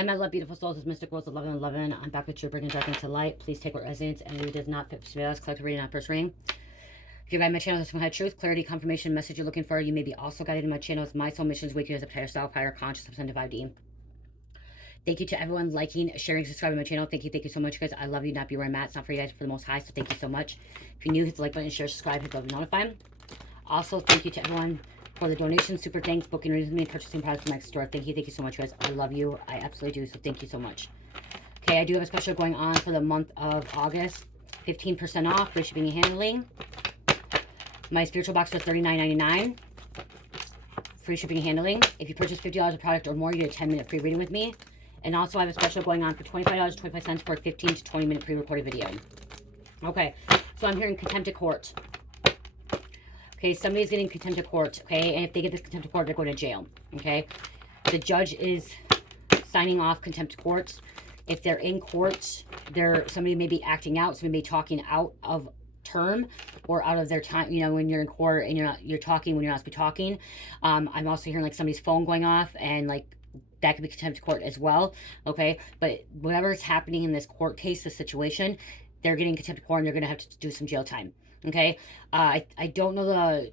Hi, my love, beautiful souls. It's Mystic Worlds 1111. I'm back with you, bringing dark into light. Please take what resonates and who does not fit for us. Collect a reading on first reading. If you're by my channel, this one had truth, clarity, confirmation, message you're looking for. You may be also guided in my channel. It's my soul missions, wake you as a higher self, higher conscious, of 5D. Thank you to everyone liking, sharing, subscribing to my channel. Thank you so much, guys. I love you, not be where I'm at. It's not for you guys, for the most high, so thank you so much. If you're new, hit the like button, share, subscribe, hit the bell, notify. Also, thank you to everyone for the donations, super thanks, booking readings with me, purchasing products from my store. Thank you so much, guys. I love you. I absolutely do, so thank you so much. Okay, I do have a special going on for the month of August. 15% off, free shipping and handling. My spiritual box is $39.99. Free shipping and handling. If you purchase $50 of product or more, you get a 10-minute free reading with me. And also, I have a special going on for $25.25 for a 15 to 20-minute pre-recorded video. Okay, so I'm hearing contempt of court. Okay, somebody's getting contempt of court, okay? And if they get this contempt of court, they're going to jail, okay? The judge is signing off contempt of court. If they're in court, somebody may be acting out, somebody may be talking out of term or out of their time, you know, when you're in court and you're talking when you're not supposed to be talking. I'm also hearing like somebody's phone going off, and like that could be contempt of court as well, okay? But whatever is happening in this court case, the situation, they're getting contempt of court and they're going to have to do some jail time. Okay, I don't know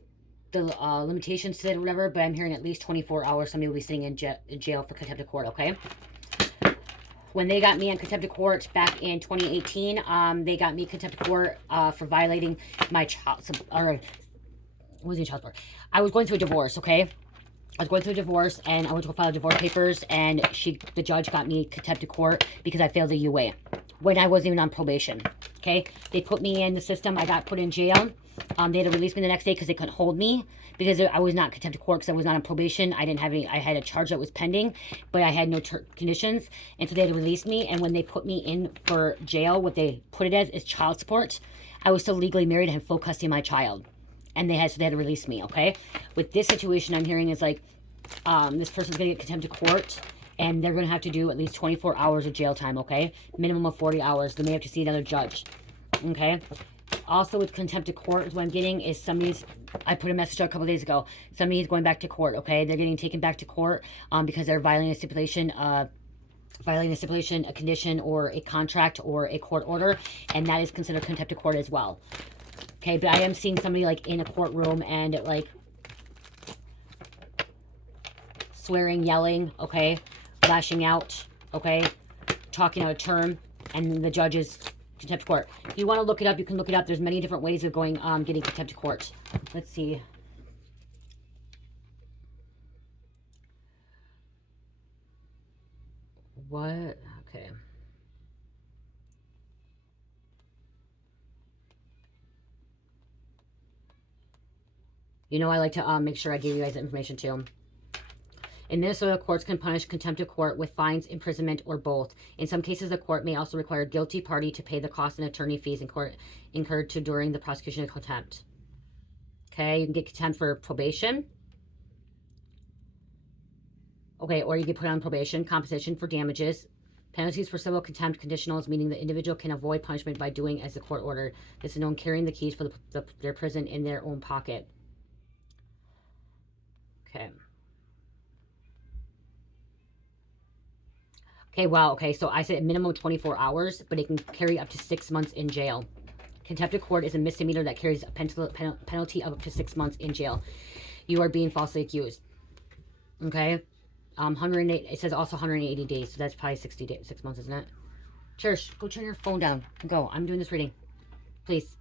the limitations to it or whatever, but I'm hearing at least 24 hours somebody will be sitting in jail for contempt of court, okay? When they got me on contempt of court back in 2018, they got me contempt of court for violating my child, or wasn't child support. I was going through a divorce, okay? I was going through a divorce, and I went to go file divorce papers, and the judge got me contempt of court because I failed the UA when I wasn't even on probation. Okay, they put me in the system. I got put in jail. They had to release me the next day because they couldn't hold me because I was not contempt of court because I was not on probation. I didn't have any. I had a charge that was pending, but I had no conditions, and so they had to release me. And when they put me in for jail, what they put it as is child support. I was still legally married and had full custody of my child, and they had to release me. Okay, with this situation, I'm hearing is like this person's gonna get contempt of court. And they're going to have to do at least 24 hours of jail time, okay? Minimum of 40 hours. They may have to see another judge, okay? Also, with contempt of court, is what I'm getting is I put a message out a couple days ago. Somebody's going back to court, okay? They're getting taken back to court because they're violating a stipulation, a condition, or a contract, or a court order. And that is considered contempt of court as well. Okay, but I am seeing somebody, like, in a courtroom and, like, swearing, yelling, okay? Lashing out, okay, talking out of term, and the judge is contempt of court. If you want to look it up, you can look it up. There's many different ways of getting contempt of court. Let's see. What? Okay. You know, I like to make sure I give you guys the information too. In Minnesota, courts can punish contempt of court with fines, imprisonment, or both. In some cases, the court may also require a guilty party to pay the costs and attorney fees incurred during the prosecution of contempt. Okay, you can get contempt for probation. Okay, or you get put on probation, compensation for damages. Penalties for civil contempt conditionals, meaning the individual can avoid punishment by doing as the court ordered. This is known carrying the keys for their prison in their own pocket. Okay. Okay, wow, okay, so I said a minimum of 24 hours, but it can carry up to 6 months in jail. Contempt of court is a misdemeanor that carries a penalty of up to 6 months in jail. You are being falsely accused. Okay? 108, it says also 180 days, so that's probably 6 months, isn't it? Cherish, go turn your phone down. Go, I'm doing this reading. Please.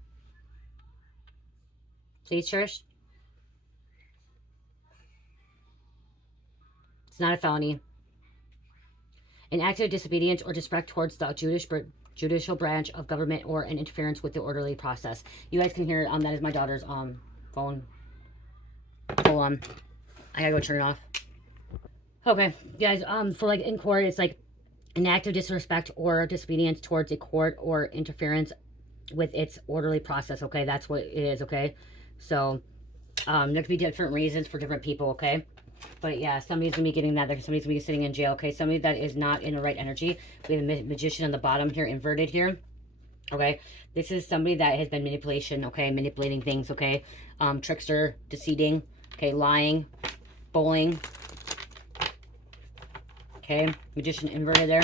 Please, Cherish. It's not a felony. An act of disobedience or disrespect towards the judicial branch of government, or an interference with the orderly process. You guys can hear it. That is my daughter's phone. Hold on. I gotta go turn it off. Okay, guys, for like in court, it's like an act of disrespect or disobedience towards a court, or interference with its orderly process, okay? That's what it is, okay? So, there could be different reasons for different people, okay? But yeah, somebody's going to be getting that. Somebody's going to be sitting in jail, okay? Somebody that is not in the right energy. We have a magician on the bottom here, inverted here. Okay? This is somebody that has been manipulation, okay? Manipulating things, okay? Trickster, deceiving, okay? Lying, bullying. Okay, Magician inverted there.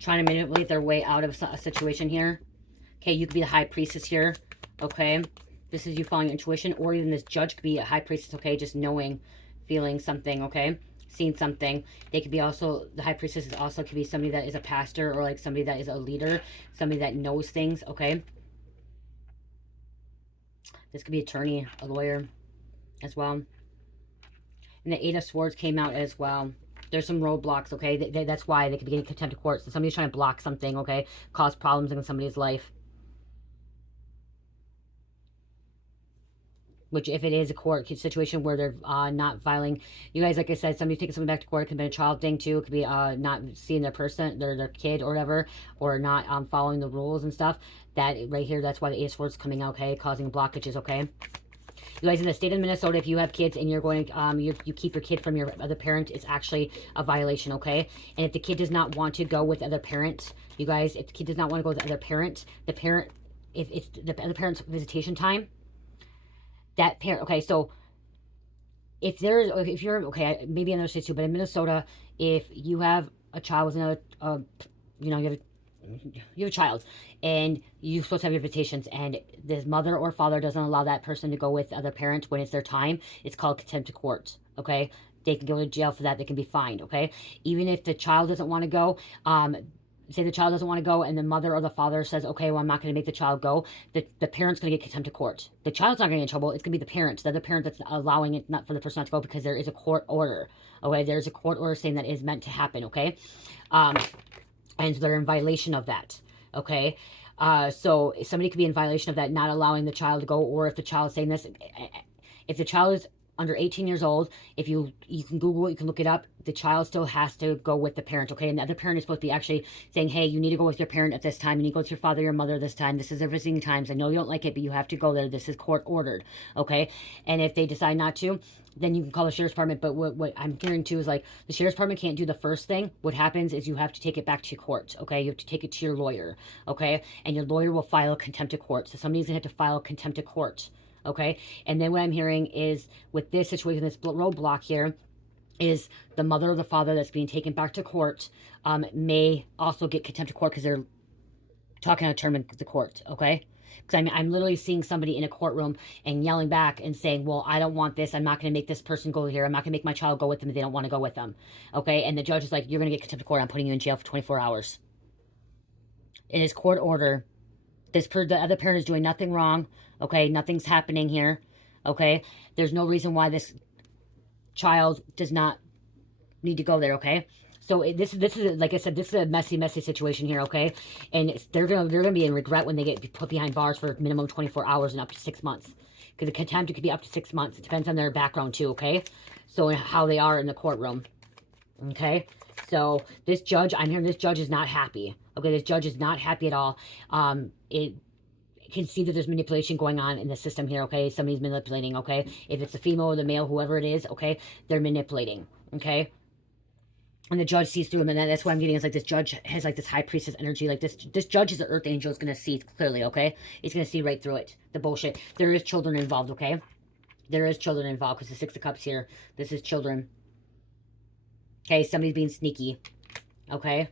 Trying to manipulate their way out of a situation here. Okay, you could be the High Priestess here. Okay, this is you following your intuition, or even this Judge could be a High Priestess. Okay, just knowing, feeling something. Okay, seeing something. They could be also, the High Priestess is also could be somebody that is a pastor, or like somebody that is a leader, somebody that knows things. Okay, this could be an attorney, a lawyer as well. And the Eight of Swords came out as well. There's some roadblocks, okay? That's why they could be getting contempt of court. So somebody's trying to block something, okay? Cause problems in somebody's life. Which, if it is a court situation where they're not filing, you guys, like I said, somebody's taking something back to court. It could be a child thing too. It could be not seeing their person, their kid or whatever, or not following the rules and stuff. That right here, that's why the Eight of Swords is coming out, okay? Causing blockages, okay? You guys, in the state of Minnesota, if you have kids and you're going, you keep your kid from your other parent, it's actually a violation, okay? And if the kid does not want to go with the other parent, you guys, if the kid does not want to go with the other parent, if it's the other parent's visitation time, that parent, okay, so if you're, okay, maybe in other states too, but in Minnesota, if you have a child with another, you know, you have a child and you're supposed to have your invitations and the mother or father doesn't allow that person to go with the other parent when it's their time, it's called contempt of court, okay? They can go to jail for that. They can be fined, okay? Even if the child doesn't want to go, say the child doesn't want to go and the mother or the father says, okay, well, I'm not going to make the child go, the parent's going to get contempt of court. The child's not going to get in trouble. It's going to be the parent, the other parent that's allowing it not for the person not to go, because there is a court order, okay? There's a court order saying that is meant to happen, okay? And they're in violation of that, okay? So somebody could be in violation of that, not allowing the child to go, or if the child is saying this, if the child is under 18 years old, if you can Google it, you can look it up, the child still has to go with the parent, okay? And the other parent is supposed to be actually saying, hey, you need to go with your parent at this time, you need to go with your father, your mother this time, this is their visiting times, I know you don't like it, but you have to go there, this is court ordered, okay? And if they decide not to, then you can call the sheriff's department. But what I'm hearing too is like the sheriff's department can't do the first thing. What happens is you have to take it back to court, okay? You have to take it to your lawyer, okay? And your lawyer will file a contempt of court. So somebody's gonna have to file a contempt of court, okay? And then what I'm hearing is with this situation, this roadblock here, is the mother or the father that's being taken back to court may also get contempt of court because they're talking out of term in the court, okay? Because I'm literally seeing somebody in a courtroom and yelling back and saying, well, I don't want this. I'm not going to make this person go here. I'm not going to make my child go with them if they don't want to go with them. Okay? And the judge is like, you're going to get contempt of court. I'm putting you in jail for 24 hours. In his court order, the other parent is doing nothing wrong. Okay? Nothing's happening here. Okay? There's no reason why this child does not need to go there. Okay? So this is, like I said, this is a messy situation here, okay? And they're gonna be in regret when they get put behind bars for minimum 24 hours and up to 6 months. Because the contempt, it could be up to 6 months. It depends on their background too, okay? So how they are in the courtroom, okay? So this judge, I'm hearing this judge is not happy. Okay, this judge is not happy at all. It can see that there's manipulation going on in the system here, okay? Somebody's manipulating, okay? If it's the female or the male, whoever it is, okay? They're manipulating, okay? And the judge sees through him, and that's what I'm getting is like this judge has like this high priestess energy. Like this judge is an earth angel, is going to see clearly, okay? He's going to see right through it, the bullshit. There is children involved, okay? There is children involved because the Six of Cups here. This is children. Okay, somebody's being sneaky, okay?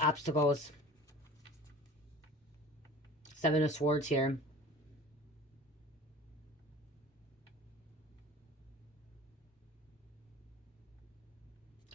Obstacles. Seven of Swords here.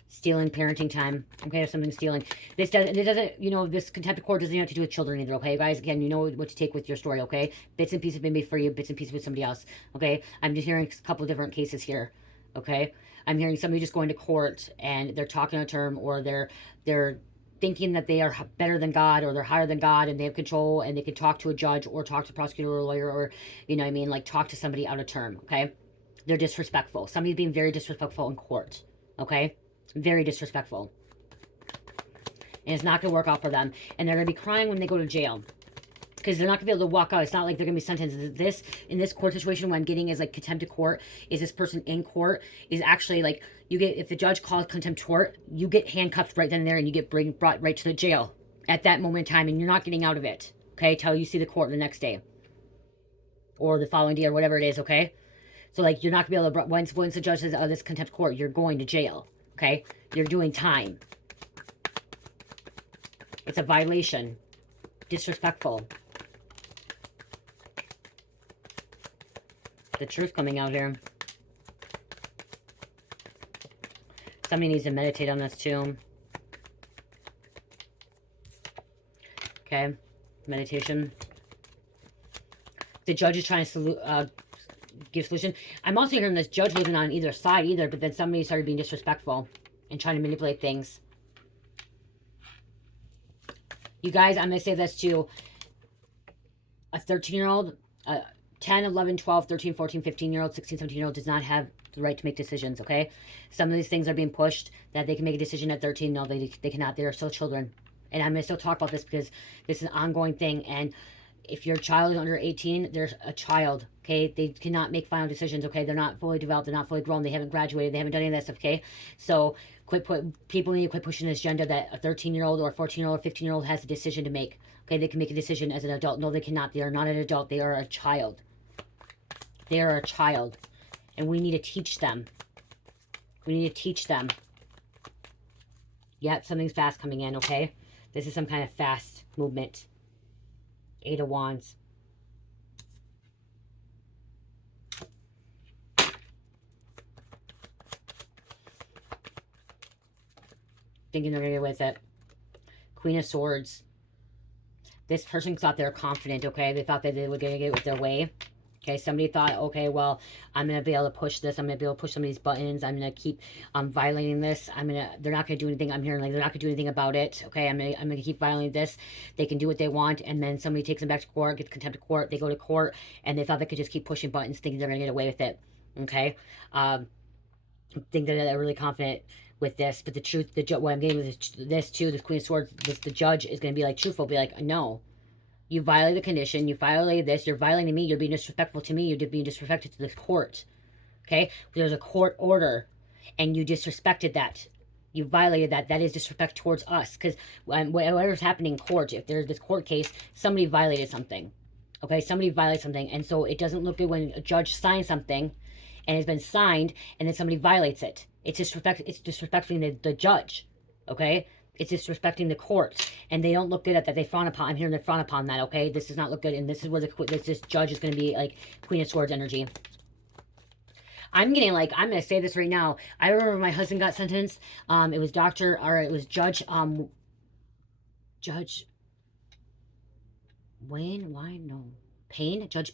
Stealing parenting time. Okay, if something's stealing. This doesn't, you know, this contempt of court doesn't have to do with children either, okay, guys? Again, you know what to take with your story, okay? Bits and pieces maybe for you, bits and pieces with somebody else, okay? I'm just hearing a couple of different cases here, okay? I'm hearing somebody just going to court and they're talking a term, or they're thinking that they are better than God, or they're higher than God, and they have control, and they can talk to a judge or talk to a prosecutor or a lawyer, or, you know what I mean, like talk to somebody out of term, okay? They're disrespectful. Somebody's being very disrespectful in court, okay? Very disrespectful. And it's not going to work out for them. And they're going to be crying when they go to jail. Because they're not going to be able to walk out. It's not like they're going to be sentenced. In this court situation, what I'm getting is like contempt of court. Is this person in court is actually like, you get, if the judge calls contempt of court, you get handcuffed right then and there, and you get brought right to the jail at that moment in time, and you're not getting out of it. okay, till you see the court the next day or the following day or whatever it is, okay? So, like, you're not going to be able to, once the judge says, oh, this contempt court, you're going to jail, okay? You're doing time. It's a violation. Disrespectful. The truth coming out here. Somebody needs to meditate on this too. Okay. Meditation. The judge is trying to give solution. I'm also hearing this judge wasn't on either side either, but then somebody started being disrespectful and trying to manipulate things. You guys, I'm going to say this to a 13-year-old, 10, 11, 12, 13, 14, 15-year-old, 16, 17-year-old does not have the right to make decisions, okay? Some of these things are being pushed that they can make a decision at 13. No, they cannot. They are still children. And I'm going to still talk about this because this is an ongoing thing. And if your child is under 18, there's a child, okay? They cannot make final decisions, okay? They're not fully developed. They're not fully grown. They haven't graduated. They haven't done any of this, okay? So people need to quit pushing this agenda that a 13-year-old or a 14-year-old or 15-year-old has a decision to make, okay? They can make a decision as an adult. No, they cannot. They are not an adult. They are a child. They are a child. And we need to teach them. We need to teach them. Yep, something's fast coming in, okay? This is some kind of fast movement. 8 of Wands. Thinking they're going to get with it. Queen of Swords. This person thought they were confident, okay? They thought that they were going to get with their way. Okay, somebody thought, okay, well, I'm going to be able to push this. I'm going to be able to push some of these buttons. I'm going to keep violating this. They're not going to do anything. I'm hearing like they're not going to do anything about it. Okay, I'm going to keep violating this. They can do what they want. And then somebody takes them back to court, gets contempt of court. They go to court and they thought they could just keep pushing buttons thinking they're going to get away with it. Okay, think that they're really confident with this. But the truth, what I'm getting with this too, this Queen of Swords, the judge is going to be like truthful, be like, no. You violated the condition. You violated this. You're violating me. You're being disrespectful to me. You're being disrespectful to the court. Okay? There's a court order, and you disrespected that. You violated that. That is disrespect towards us. Because whatever's happening in court, if there's this court case, somebody violated something. Okay? Somebody violated something. And so it doesn't look good when a judge signs something, and it's been signed, and then somebody violates it. It's disrespecting the judge. Okay? It's disrespecting the court, and they don't look good at that. They frown upon. I'm hearing they frown upon that. Okay, this does not look good, and this is where this judge is going to be like Queen of Swords energy. I'm getting like, I'm going to say this right now. I remember my husband got sentenced. It was Judge Judge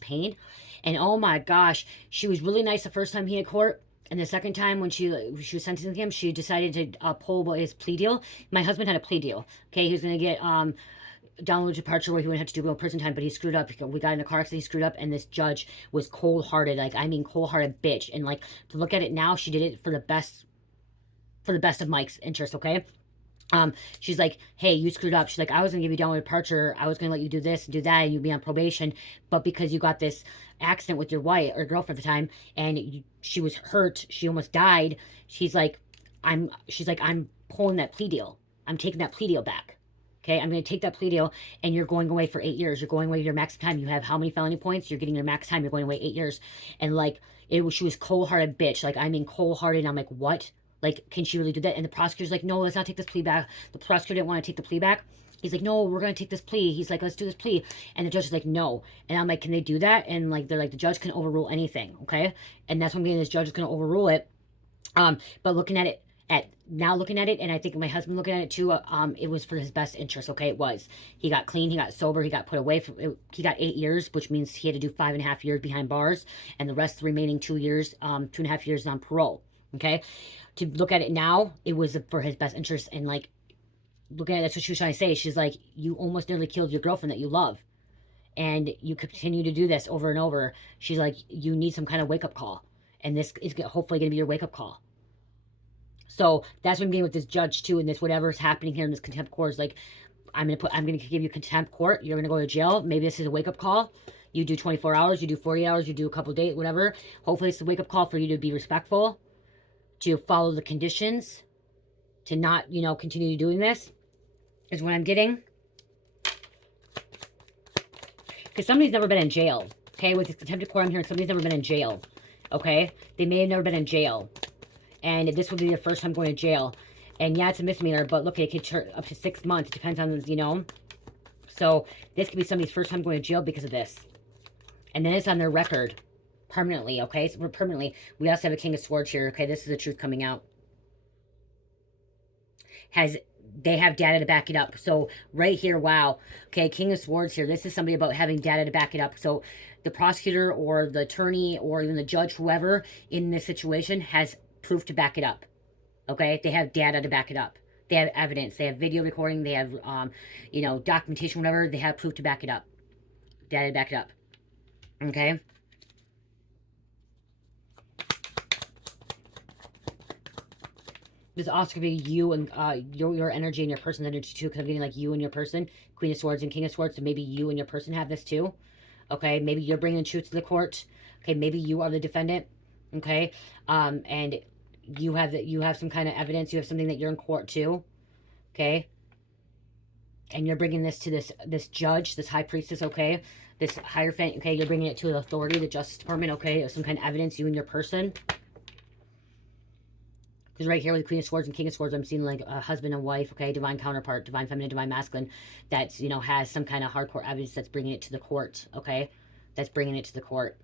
Payne, and oh my gosh, she was really nice the first time he had court. And the second time when she was sentencing him, she decided to pull his plea deal. My husband had a plea deal. Okay, he was going to get downward departure where he wouldn't have to do real prison time, but he screwed up. We got in a car accident, he screwed up, and this judge was cold-hearted. Like, I mean, cold-hearted bitch. And like, to look at it now, she did it for the best of Mike's interest, okay? She's like, hey, you screwed up. She's like, I was gonna give you downward departure. I was gonna let you do this and do that, and you'd be on probation. But because you got this accident with your wife or girlfriend at the time, and she was hurt, she almost died. She's like, I'm pulling that plea deal. I'm taking that plea deal back. Okay, I'm going to take that plea deal, and you're going away for 8 years. You're going away your max time. You have how many felony points? You're getting your max time. You're going away 8 years. And like, she was cold-hearted bitch. Like, I mean, cold-hearted. And I'm like, what? Like, can she really do that? And the prosecutor's like, no, let's not take this plea back. The prosecutor didn't want to take the plea back. He's like, no, we're going to take this plea. He's like, let's do this plea. And the judge is like, no. And I'm like, can they do that? And like, they're like, the judge can overrule anything, okay? And that's what I'm getting, this judge is going to overrule it. But looking at it, and I think my husband looking at it too, it was for his best interest, okay? It was. He got clean, he got sober, he got put away. He got 8 years, which means he had to do 5.5 years behind bars, and the rest, the remaining 2 years, 2.5 years on parole, okay? To look at it now, it was for his best interest. And like, looking at it, that's what she was trying to say. She's like, you almost nearly killed your girlfriend that you love, and you continue to do this over and over. She's like, you need some kind of wake-up call, and this is hopefully going to be your wake-up call. So that's what I'm getting with this judge too, and this whatever's happening here in this contempt court is like, I'm gonna give you contempt court. You're gonna go to jail. Maybe this is a wake-up call. You do 24 hours, you do 40 hours, you do a couple days, whatever. Hopefully it's a wake-up call for you to be respectful, to follow the conditions, to not, continue doing this, is what I'm getting. Because somebody's never been in jail. Okay, with this contempt of court, I'm hearing somebody's never been in jail. Okay? They may have never been in jail. And this will be their first time going to jail. And yeah, it's a misdemeanor, but look, it could turn up to 6 months. It depends on, you know. So this could be somebody's first time going to jail because of this. And then it's on their record permanently, okay? So permanently. We also have a King of Swords here, okay? This is the truth coming out. They have data to back it up. So right here, wow. Okay, King of Swords here. This is somebody about having data to back it up. So the prosecutor or the attorney or even the judge, whoever in this situation has proof to back it up. Okay, they have data to back it up. They have evidence. They have video recording. They have, you know, documentation, whatever. They have proof to back it up. Data to back it up. Okay. This also could be you and your energy and your person's energy too, because I'm getting like you and your person, Queen of Swords and King of Swords, so maybe you and your person have this too. Okay, maybe you're bringing truth to the court. Okay, maybe you are the defendant. Okay, and you have some kind of evidence. You have something that you're in court too. Okay, and you're bringing this to this judge, this high priestess. Okay, this hierophant. Okay, you're bringing it to the authority, the Justice Department. Okay, some kind of evidence. You and your person. Because right here with the Queen of Swords and King of Swords, I'm seeing like a husband and wife, okay, divine counterpart, divine feminine, divine masculine, that's, you know, has some kind of hardcore evidence that's bringing it to the court, okay? That's bringing it to the court.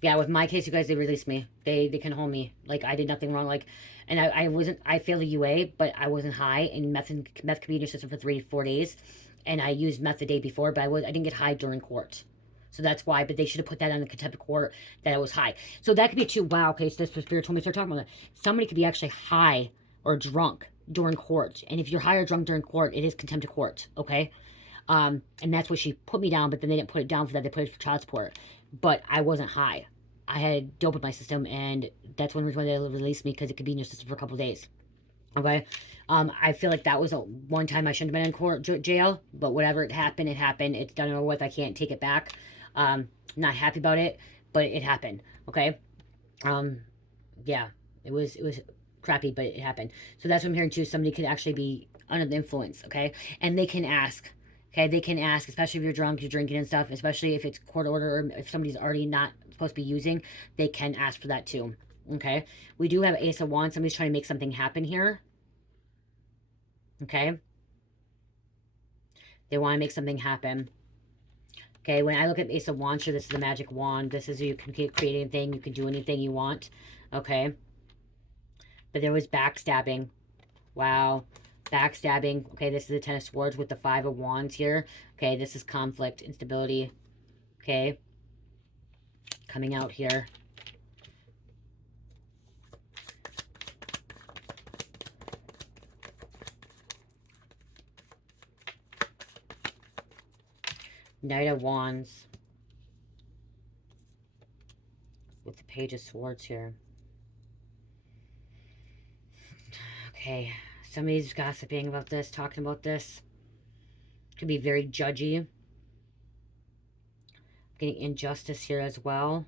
Yeah, with my case, you guys, they released me. They can hold me. Like, I did nothing wrong. Like, and I failed a UA, but I wasn't high. And meth could be in your system for 3 to 4 days. And I used meth the day before, but I didn't get high during court. So that's why, but they should have put that on the contempt of court that I was high. So that could be too, wow, okay, so this spirit told me to start talking about that. Somebody could be actually high or drunk during court. And if you're high or drunk during court, it is contempt of court, okay? And that's what she put me down, but then they didn't put it down for that. They put it for child support. But I wasn't high. I had dope in my system, and that's one reason why they released me, because it could be in your system for a couple of days. Okay? I feel like that was one time I shouldn't have been in court jail, but whatever, it happened, it happened. It's done or with. I can't take it back. Not happy about it, but it happened. Okay? Yeah, it was crappy, but it happened. So that's what I'm hearing too. Somebody could actually be under the influence, okay? And they can ask. Okay, they can ask, especially if you're drunk, you're drinking and stuff, especially if it's court order or if somebody's already not supposed to be using, they can ask for that too. Okay, we do have Ace of Wands. Somebody's trying to make something happen here. Okay, they want to make something happen. Okay, when I look at Ace of Wands here, this is a magic wand. This is, you can create anything, you can do anything you want. Okay, but there was backstabbing. Wow. Backstabbing. Okay, this is the Ten of Swords with the Five of Wands here. Okay, this is conflict, instability. Okay. Coming out here. Knight of Wands. With the Page of Swords here. Okay. Somebody's gossiping about this, talking about this. Could be very judgy. Getting injustice here as well.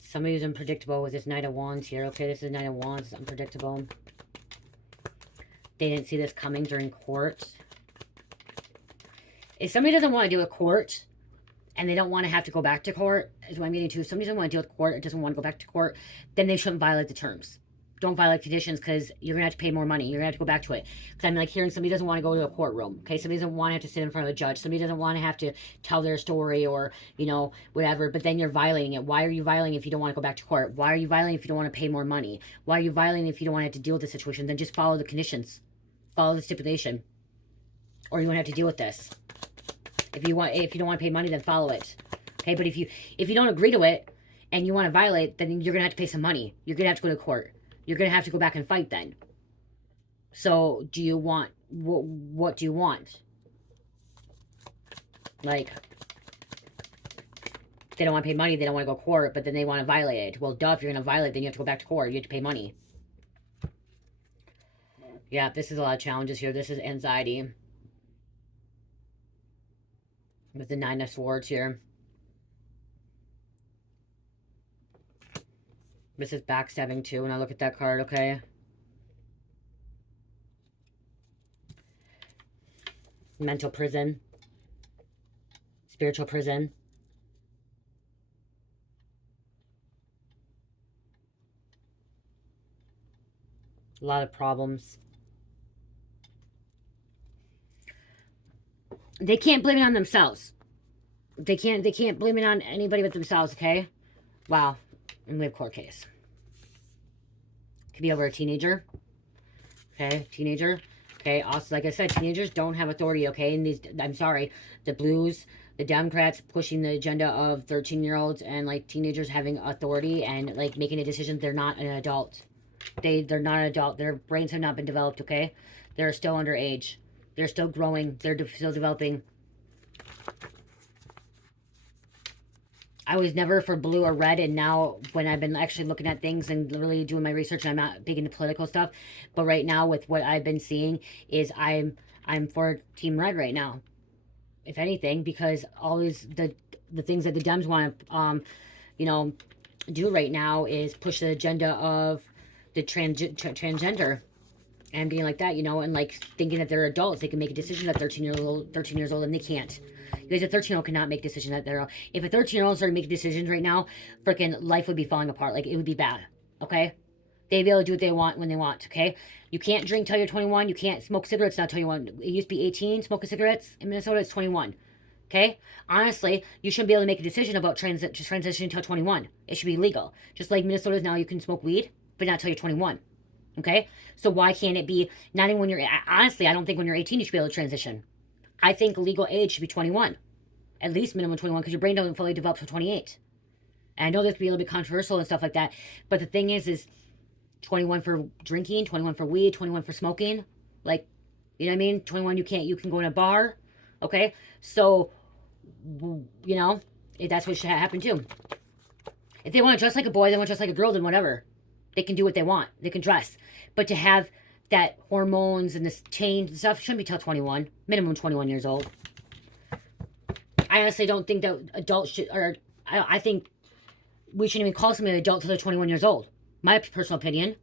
Somebody who's unpredictable with this Knight of Wands here. Okay, this is Knight of Wands. It's unpredictable. They didn't see this coming during court. If somebody doesn't want to deal with court, and they don't want to have to go back to court, is what I'm getting to. If somebody doesn't want to deal with court, or doesn't want to go back to court, then they shouldn't violate the terms. Don't violate conditions, because you're going to have to pay more money. You're going to have to go back to it. Because I'm like hearing somebody doesn't want to go to a courtroom. Okay, somebody doesn't want to have to sit in front of a judge. Somebody doesn't want to have to tell their story or, you know, whatever. But then you're violating it. Why are you violating if you don't want to go back to court? Why are you violating if you don't want to pay more money? Why are you violating if you don't want to have to deal with the situation? Then just follow the conditions. Follow the stipulation. Or you won't have to deal with this. If you don't want to pay money, then follow it. Okay, but if you don't agree to it and you want to violate, then you're gonna have to pay some money. You're gonna have to go to court. You're gonna have to go back and fight then. So do you want what do you want? Like, they don't want to pay money, they don't want to go to court, but then they want to violate it. Well, duh, if you're gonna violate, then you have to go back to court. You have to pay money. Yeah, this is a lot of challenges here. This is anxiety. with the 9 of Swords here. This is backstabbing too when I look at that card, okay? Mental prison. Spiritual prison. A lot of problems. They can't blame it on themselves. They can't blame it on anybody but themselves, okay? Wow. And we have court case. Could be over a teenager. Okay, teenager. Okay, also, like I said, teenagers don't have authority, okay? And these, I'm sorry, the blues, the Democrats pushing the agenda of 13-year-olds and, like, teenagers having authority and, like, making a decision. They're not an adult. They're not an adult. Their brains have not been developed, okay? They're still underage. They're still growing. They're still developing. I was never for blue or red, and now when I've been actually looking at things and really doing my research, and I'm not big into political stuff, but right now with what I've been seeing is I'm for Team Red right now, if anything, because all these the things that the Dems want to you know, do right now is push the agenda of the transgender. And I'm getting like that, you know, and like thinking that they're adults, they can make a decision at 13 years old, and they can't. Because a 13-year-old cannot make decisions that they're... If a 13-year-old started making decisions right now, freaking life would be falling apart. Like, it would be bad, okay? They'd be able to do what they want when they want, okay? You can't drink till you're 21. You can't smoke cigarettes now till you're 21. It used to be 18, smoking cigarettes. In Minnesota, it's 21, okay? Honestly, you shouldn't be able to make a decision about transitioning until 21. It should be legal. Just like Minnesota is now, you can smoke weed, but not till you're 21, okay? So why can't it be... Not even when you're... Honestly, I don't think when you're 18, you should be able to transition. I think legal age should be 21. At least minimum 21, because your brain doesn't fully develop till 28. And I know this could be a little bit controversial and stuff like that, but the thing is 21 for drinking, 21 for weed, 21 for smoking. Like, you know what I mean? 21, you can go in a bar, okay? So, you know, that's what should happen too. If they want to dress like a boy, they want to dress like a girl, then whatever. They can do what they want. They can dress. But to have that hormones and this change and stuff shouldn't be till 21. Minimum 21 years old. I honestly don't think that adults should, or I think we shouldn't even call somebody an adult until they're 21 years old. My personal opinion.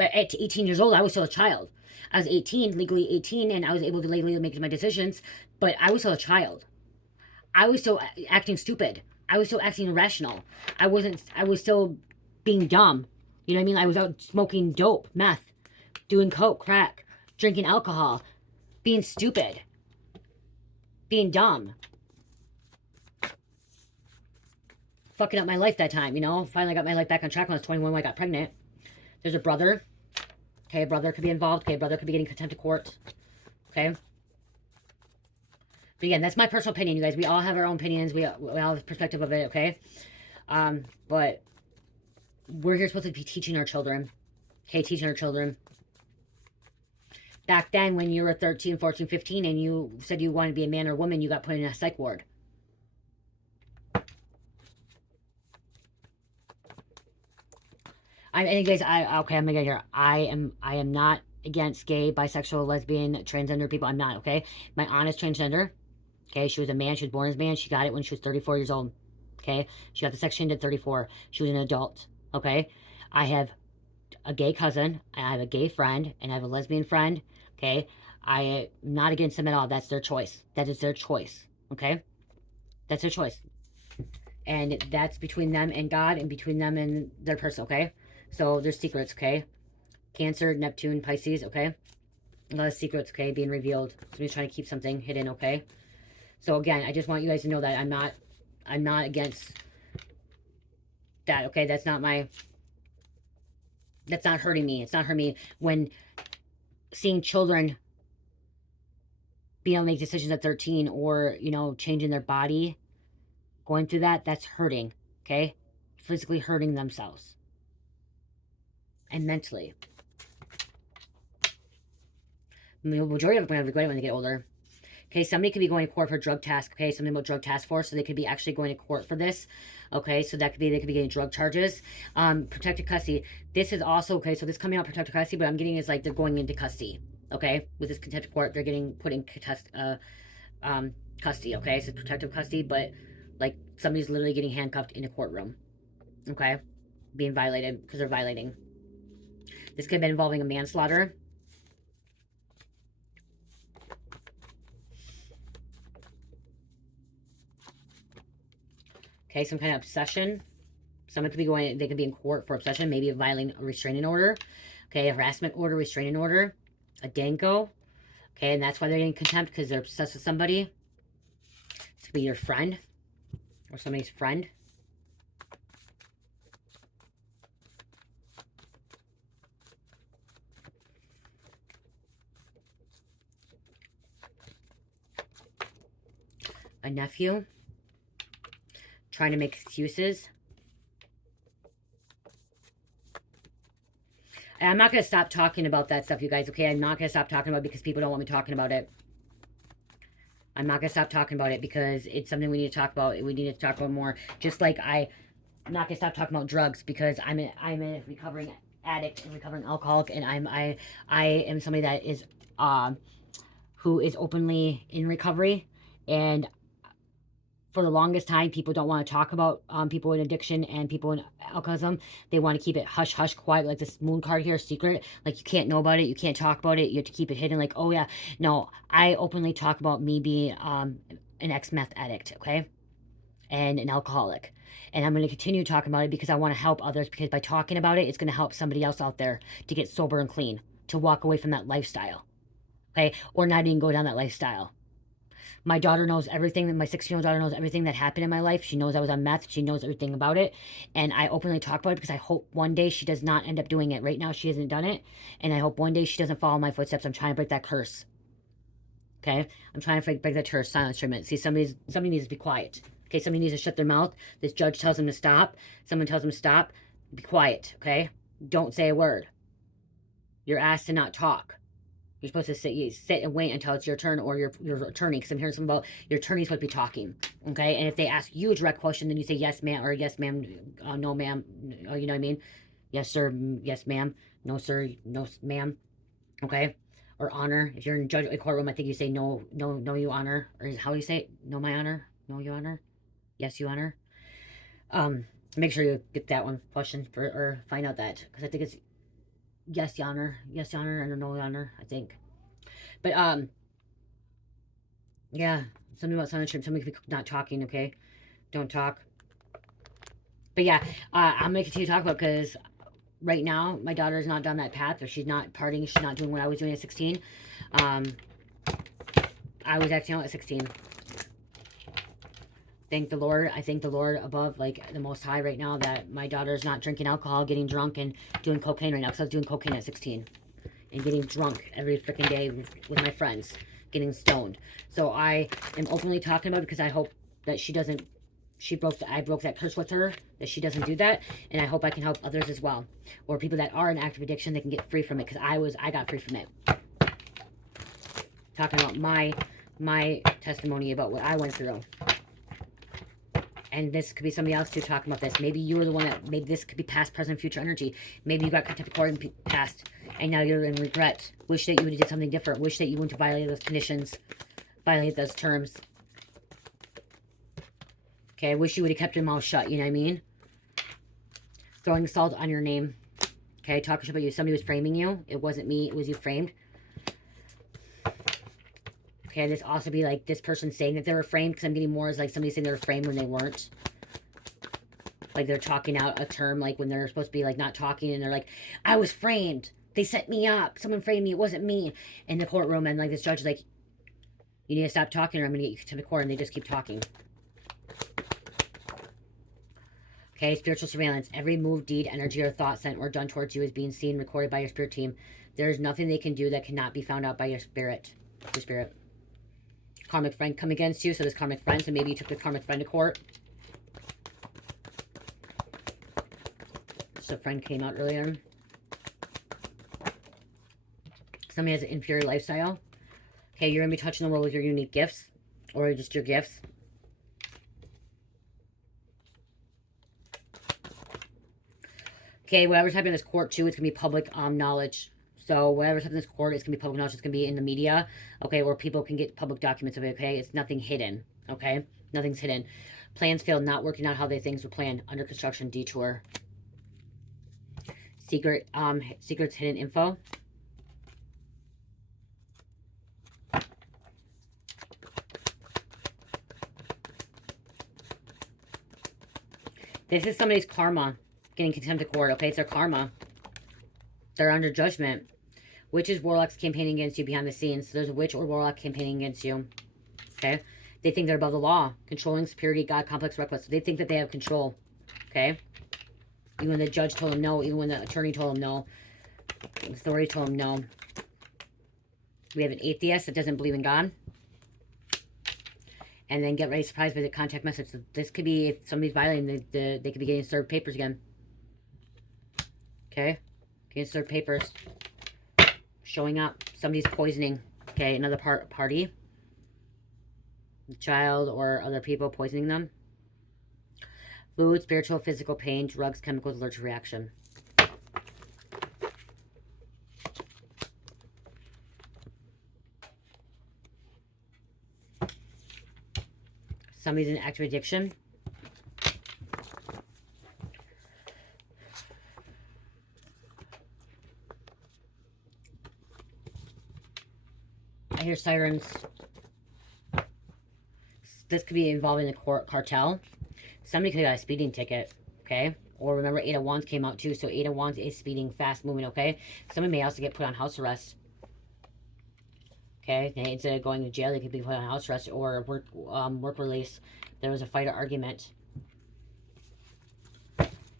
At 18 years old, I was still a child. I was 18, legally 18, and I was able to legally make my decisions, but I was still a child. I was still acting stupid. I was still acting irrational. I was still being dumb. You know what I mean? I was out smoking dope, meth, doing coke, crack, drinking alcohol, being stupid, being dumb. Fucking up my life that time, you know? Finally got my life back on track when I was 21 when I got pregnant. There's a brother. Okay, a brother could be involved. Okay, a brother could be getting contempt of court. Okay? But again, that's my personal opinion, you guys. We all have our own opinions. We all have a perspective of it, okay? But we're here supposed to be teaching our children. Okay, teaching our children. Back then, when you were 13, 14, 15, and you said you wanted to be a man or a woman, you got put in a psych ward. Anyways, okay, I'm gonna get here. I am not against gay, bisexual, lesbian, transgender people. I'm not, okay? My aunt is transgender. Okay, she was a man. She was born as a man. She got it when she was 34 years old. Okay, she got the sex change at 34. She was an adult. Okay, I have a gay cousin. I have a gay friend, and I have a lesbian friend. Okay, I am not against them at all. That's their choice. That is their choice. Okay, that's their choice, and that's between them and God, and between them and their person. Okay. So there's secrets, okay? Cancer, Neptune, Pisces, okay? A lot of secrets, okay, being revealed. Somebody's trying to keep something hidden, okay? So again, I just want you guys to know that I'm not against that, okay? That's not hurting me. It's not hurting me when seeing children being able to make decisions at 13 or, you know, changing their body, going through that's hurting, okay? Physically hurting themselves. And mentally. The majority of them have regret it when they get older. Okay, somebody could be going to court for drug task. Okay, something about drug task force, so they could be actually going to court for this. Okay, so that could be, they could be getting drug charges. Protected custody. This is also, okay, so this coming out protected custody, but I'm getting is like they're going into custody. Okay, with this contempt of court, they're getting put in custody, okay? It's protective custody, but like somebody's literally getting handcuffed in a courtroom, okay? Being violated because they're violating. This could have been involving a manslaughter. Okay, some kind of obsession. Someone could be going, they could be in court for obsession, maybe violating a restraining order. Okay, a harassment order, restraining order, a danko. Okay, and that's why they're getting contempt, because they're obsessed with somebody. This could be your friend or somebody's friend. A nephew. Trying to make excuses. And I'm not going to stop talking about that stuff, you guys, okay? I'm not going to stop talking about it because people don't want me talking about it. I'm not going to stop talking about it because it's something we need to talk about. We need to talk about more. Just like I'm not going to stop talking about drugs because I'm a recovering addict and recovering alcoholic, and I am somebody that is who is openly in recovery. And for the longest time, people don't want to talk about people in addiction and people in alcoholism. They want to keep it hush hush quiet, like this moon card here, secret. Like you can't know about it, you can't talk about it, you have to keep it hidden. Like, oh yeah, no, I openly talk about me being an ex-meth addict, okay, and an alcoholic. And I'm going to continue talking about it because I want to help others, because by talking about it, it's going to help somebody else out there to get sober and clean, to walk away from that lifestyle, okay, or not even go down that lifestyle. My daughter knows everything. My 16-year-old daughter knows everything that happened in my life. She knows I was on meth. She knows everything about it. And I openly talk about it because I hope one day she does not end up doing it. Right now, she hasn't done it. And I hope one day she doesn't follow my footsteps. I'm trying to break that curse. Okay? I'm trying to break that curse. Silence for a minute. See, somebody needs to be quiet. Okay? Somebody needs to shut their mouth. This judge tells them to stop. Someone tells them to stop. Be quiet. Okay? Don't say a word. You're asked to not talk. You're supposed to sit and wait until it's your turn, or your attorney, because I'm hearing something about your attorney's supposed to be talking, okay? And if they ask you a direct question, then you say yes, ma'am, or yes, ma'am, no, ma'am, you know what I mean? Yes, sir, yes, ma'am, no, sir, no, ma'am, okay? Or honor. If you're in a courtroom, I think you say no, no, no, you honor, or how do you say it? No, my honor, no, you honor, yes, you honor. Make sure you get that one question or find out that, because I think it's yes, your honor, and no, your honor, I think. But yeah, something about silent treatment. Somebody could be not talking. Okay, don't talk. But yeah, I'm gonna continue to talk about, because right now my daughter's not down that path, or she's not partying. She's not doing what I was doing at 16. I was acting out at 16. Thank the Lord. I thank the Lord above, like the Most High, right now, that my daughter's not drinking alcohol, getting drunk, and doing cocaine right now. Because I was doing cocaine at 16 and getting drunk every freaking day with my friends, getting stoned. So I am openly talking about it because I hope that she doesn't, I broke that curse with her, that she doesn't do that. And I hope I can help others as well, or people that are in active addiction, they can get free from it, because I got free from it. Talking about my testimony about what I went through. And this could be somebody else too talking about this. Maybe you were the one that, maybe this could be past, present, future energy. Maybe you got contempt in the past, and now you're in regret. Wish that you would have did something different. Wish that you wouldn't have violated those conditions, violated those terms. Okay, I wish you would have kept your mouth shut, you know what I mean? Throwing salt on your name. Okay, talking about you. Somebody was framing you. It wasn't me, it was you framed. Okay, this also be like this person saying that they were framed, because I'm getting more as like somebody saying they were framed when they weren't. Like they're talking out a term, like when they're supposed to be like not talking, and they're like, I was framed. They set me up. Someone framed me. It wasn't me. In the courtroom, and like this judge is like, you need to stop talking or I'm going to get you to the court, and they just keep talking. Okay, spiritual surveillance. Every move, deed, energy, or thought sent or done towards you is being seen, recorded by your spirit team. There is nothing they can do that cannot be found out by your spirit. Your spirit. Karmic friend come against you, so this karmic friend, so maybe you took the karmic friend to court. So a friend came out earlier. Somebody has an inferior lifestyle. Okay, you're going to be touching the world with your unique gifts, or just your gifts. Okay, whatever's happening in this court too, it's going to be public knowledge. So whenever something's court, it's going to be public knowledge. It's going to be in the media, okay, where people can get public documents of it, okay? It's nothing hidden, okay? Nothing's hidden. Plans failed, not working out how they things were planned. Under construction, detour. Secrets, hidden info. This is somebody's karma getting contempt of court, okay? It's their karma. They're under judgment. Witches, warlocks campaigning against you behind the scenes. So there's a witch or warlock campaigning against you, okay? They think they're above the law. Controlling, superiority, God, complex, reckless. So they think that they have control, okay? Even when the judge told them no. Even when the attorney told them no. The authority told them no. We have an atheist that doesn't believe in God. And then get ready, surprised by the contact message. So this could be, if somebody's violating, they could be getting served papers again. Okay? Getting served papers. Showing up. Somebody's poisoning. Okay, another party. The child or other people poisoning them. Food, spiritual, physical pain, drugs, chemicals, allergic reaction. Somebody's in active addiction. I hear sirens. This could be involving the cartel. Somebody could have got a speeding ticket, okay? Or remember, 8 of Wands came out too, so 8 of Wands is speeding, fast moving, okay? Somebody may also get put on house arrest. Okay, and instead of going to jail, they could be put on house arrest or work release. There was a fight or argument.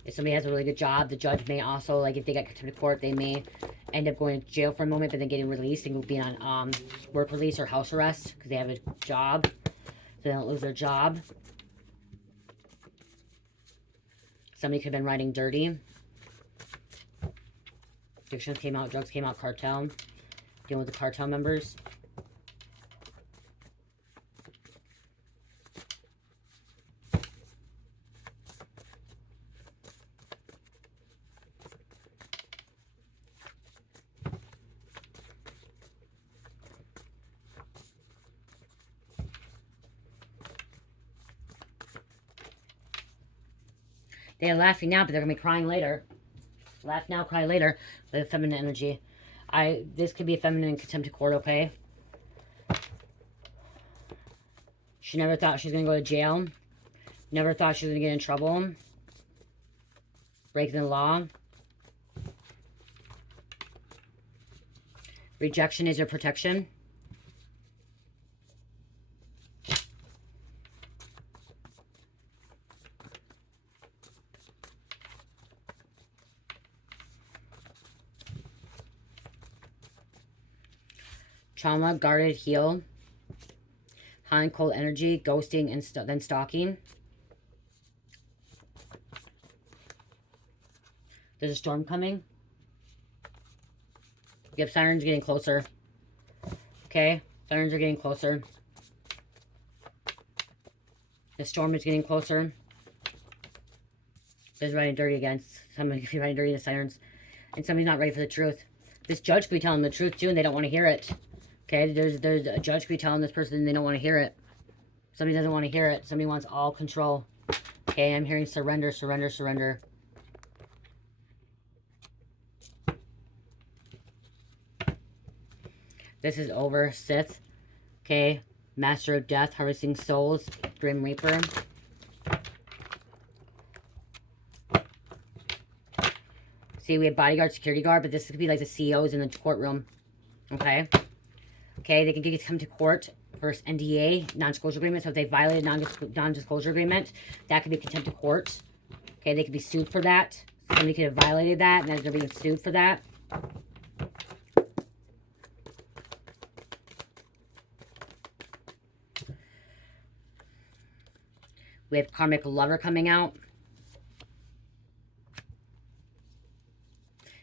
If somebody has a really good job, the judge may also, like if they got contempt of court, they may end up going to jail for a moment, but then getting released and being on work release or house arrest because they have a job, so they don't lose their job. Somebody could have been riding dirty. Addictions came out, drugs came out, cartel. Dealing with the cartel members. They're laughing now, but they're going to be crying later. Laugh now, cry later. With feminine energy. This could be a feminine contempt of court, okay? She never thought she was going to go to jail. Never thought she was going to get in trouble. Breaking the law. Rejection is your protection. Trauma, guarded, heal. Hot and cold energy, ghosting, and then stalking. There's a storm coming. Yep, sirens getting closer. Okay, sirens are getting closer. The storm is getting closer. There's riding dirty again. Somebody could be riding dirty, the sirens. And somebody's not ready for the truth. This judge could be telling the truth too, and they don't want to hear it. Okay, there's a judge could be telling this person they don't want to hear it. Somebody doesn't want to hear it. Somebody wants all control. Okay, I'm hearing surrender, surrender, surrender. This is over, Sith. Okay, Master of Death, harvesting souls, Grim Reaper. See, we have bodyguard, security guard, but this could be like the CEOs in the courtroom. Okay. Okay, they can come to court for NDA, non-disclosure agreement. So if they violated non-disclosure agreement, that could be contempt of court. Okay, they could be sued for that. Somebody could have violated that, and then they're being sued for that. We have karmic lover coming out.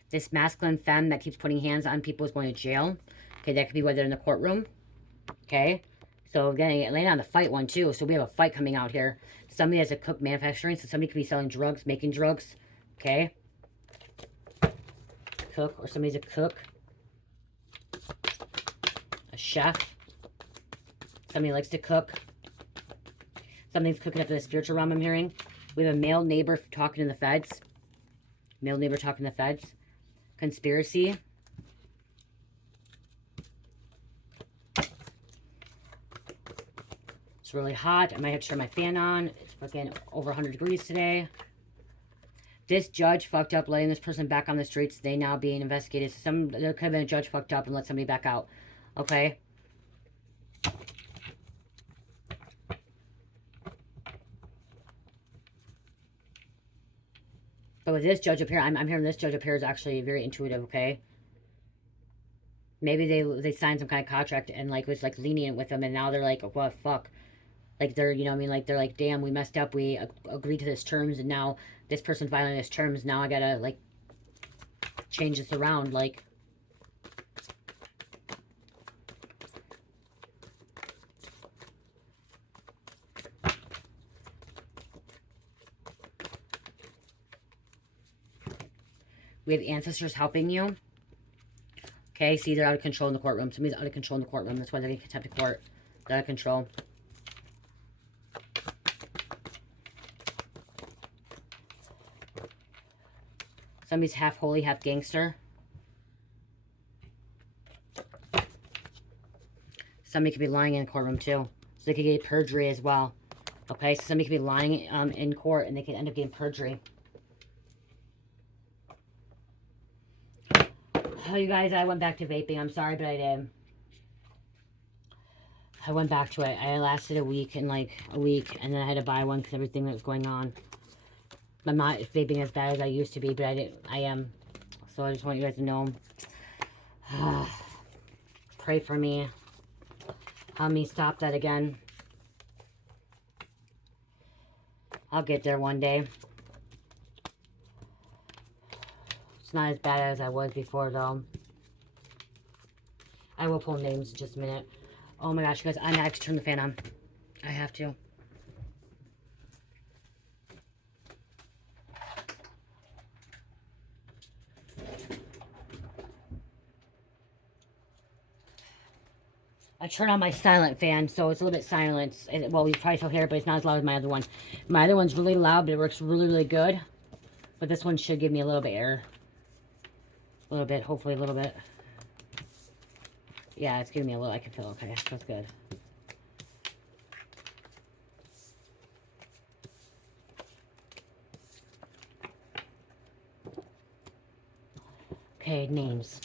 This masculine femme that keeps putting hands on people is going to jail. Okay, that could be whether they're in the courtroom. Okay, so again, laying on the fight one too. So we have a fight coming out here. Somebody has a cook manufacturing, so somebody could be selling drugs, making drugs. Okay, cook, or somebody's a cook. chef. Somebody likes to cook. Something's cooking up in the spiritual realm, I'm hearing. We have a male neighbor talking to the feds. Male neighbor talking to the feds. Conspiracy. It's really hot. I might have to turn my fan on. It's fucking over 100 degrees today. This judge fucked up letting this person back on the streets. They now being investigated. There could have been a judge fucked up and let somebody back out. Okay. But with this judge up here, I'm hearing this judge up here is actually very intuitive, okay? Maybe they signed some kind of contract and, like, was, like, lenient with them, and now they're like, what, fuck? Like, they're, you know what I mean? Like, they're like, damn, we messed up. We agreed to this terms, and now this person's violating this terms. Now I gotta, like, change this around, like... We have ancestors helping you. Okay, see, they're out of control in the courtroom. Somebody's out of control in the courtroom. That's why they're getting contempt of court. They're out of control. Somebody's half holy, half gangster. Somebody could be lying in the courtroom, too. So they could get perjury as well. Okay, so somebody could be lying in court, and they could end up getting perjury. Oh, you guys, I went back to vaping. I'm sorry, but I did. I went back to it. I lasted a week, and then I had to buy one because everything that was going on. I'm not vaping as bad as I used to be, but I am. So I just want you guys to know. Pray for me. Help me stop that again. I'll get there one day. It's not as bad as I was before, though. I will pull names in just a minute. Oh my gosh, you guys, I have to turn the fan on. I have to. I turned on my silent fan, so it's a little bit silent. Well, you probably still hear it, but it's not as loud as my other one. My other one's really loud, but it works really, really good. But this one should give me a little bit of air. A little bit, hopefully a little bit. Yeah, it's giving me a little, I can feel okay. That's good. Okay, names.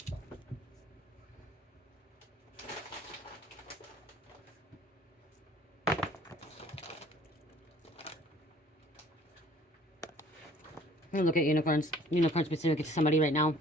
I'm gonna look at unicorns. Unicorns specific to somebody right now.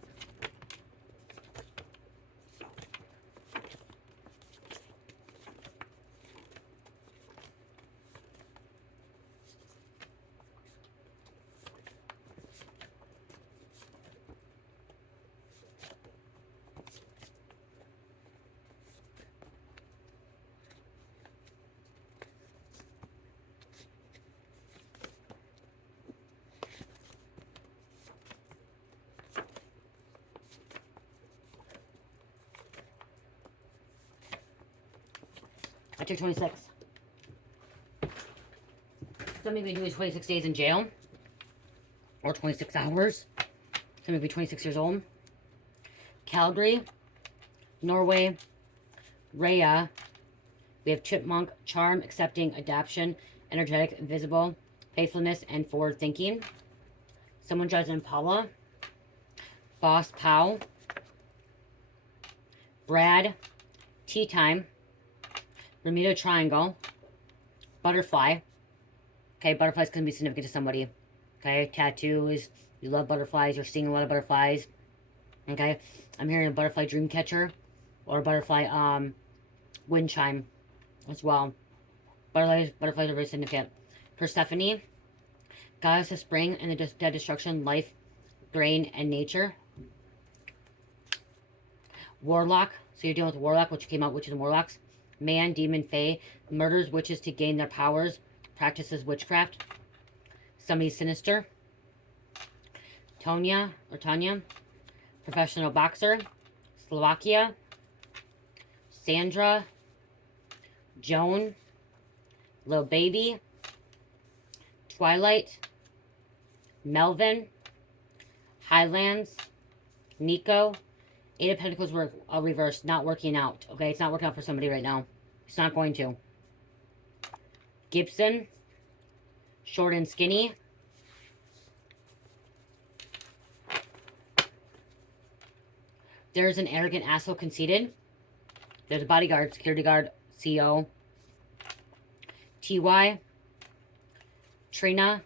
I took 26. Somebody may be doing 26 days in jail. Or 26 hours. Somebody may be 26 years old. Calgary. Norway. Rhea. We have chipmunk, charm, accepting, adaption, energetic, invisible, faithfulness, and forward thinking. Someone drives an Impala. Boss Pow. Brad. Tea Time. Bermuda Triangle. Butterfly. Okay, butterflies can be significant to somebody. Okay, tattoos. You love butterflies. You're seeing a lot of butterflies. Okay, I'm hearing a butterfly dream catcher. Or a butterfly wind chime as well. Butterflies are very significant. Persephone. Goddess of spring and the dead destruction, life, grain, and nature. Warlock. So you're dealing with warlock, which came out, witches and warlocks. Man, demon, fae, murders witches to gain their powers, practices witchcraft. Somebody sinister. Tanya, professional boxer. Slovakia. Sandra, Joan, Lil Baby, Twilight, Melvin, Highlands, Nico. Eight of Pentacles were reversed, not working out. Okay, it's not working out for somebody right now. It's not going to. Gibson, short and skinny. There's an arrogant asshole conceited. There's a bodyguard, security guard, CO. TY. Trina,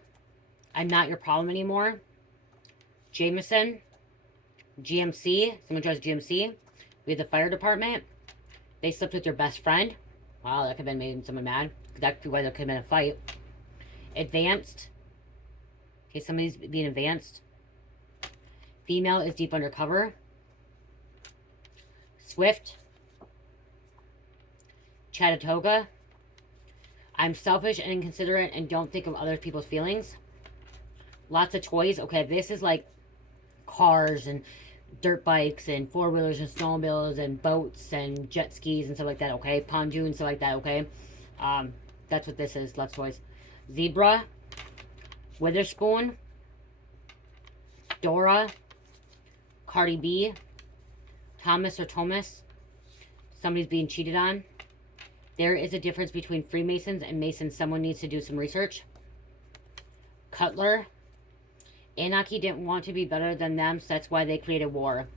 I'm not your problem anymore. Jameson, GMC, someone drives GMC. We have the fire department. They slept with their best friend. Wow, that could have been making someone mad. That could be why there could have been a fight. Advanced. Okay, somebody's being advanced. Female is deep undercover. Swift. Chattatoga. I'm selfish and inconsiderate and don't think of other people's feelings. Lots of toys. Okay, this is like cars and dirt bikes and four-wheelers and snowmobiles and boats and jet skis and stuff like that, okay? Pontoons, stuff like that, okay? That's what this is. Lots of toys. Zebra. Witherspoon. Dora. Cardi B. Thomas or Thomas. Somebody's being cheated on. There is a difference between Freemasons and Masons. Someone needs to do some research. Cutler. Anunnaki didn't want to be better than them, so that's why they created war.